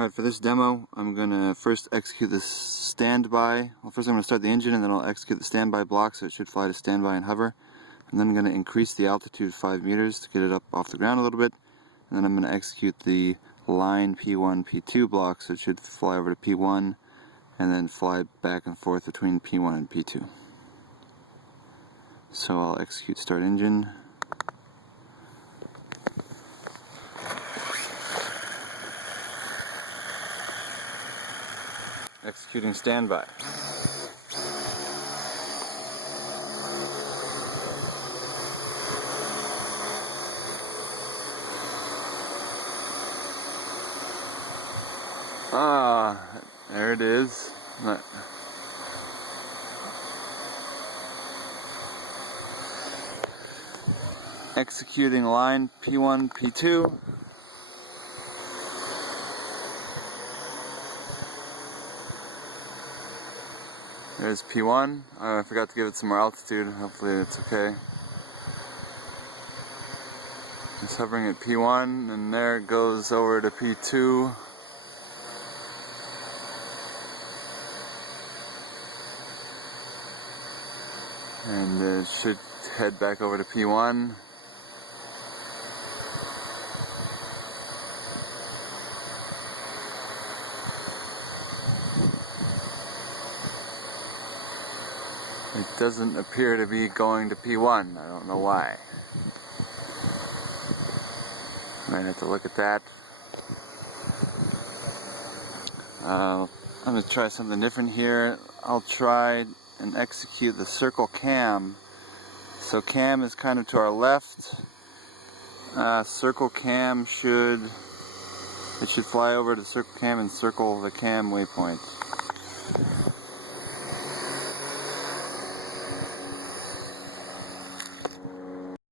Alright, for this demo, I'm going to first execute this standby. Well, first I'm going to start the engine and then I'll execute the standby block so it should fly to standby and hover. And then I'm going to increase the altitude 5 meters to get it up off the ground a little bit. And then I'm going to execute the line P1, P2 block so it should fly over to P1 and then fly back and forth between P1 and P2. So I'll execute start engine. Executing standby. There it is. Executing line P1, P2. There's P1. I forgot to give it some more altitude. Hopefully it's okay. It's hovering at P1 and there it goes over to P2. And it should head back over to P1. It doesn't appear to be going to P1. I don't know why. Might have to look at that. I'm going to try something different here. I'll try and execute the circleCam. So cam is kind of to our left. circleCam should fly over to circleCam and circle the cam waypoint.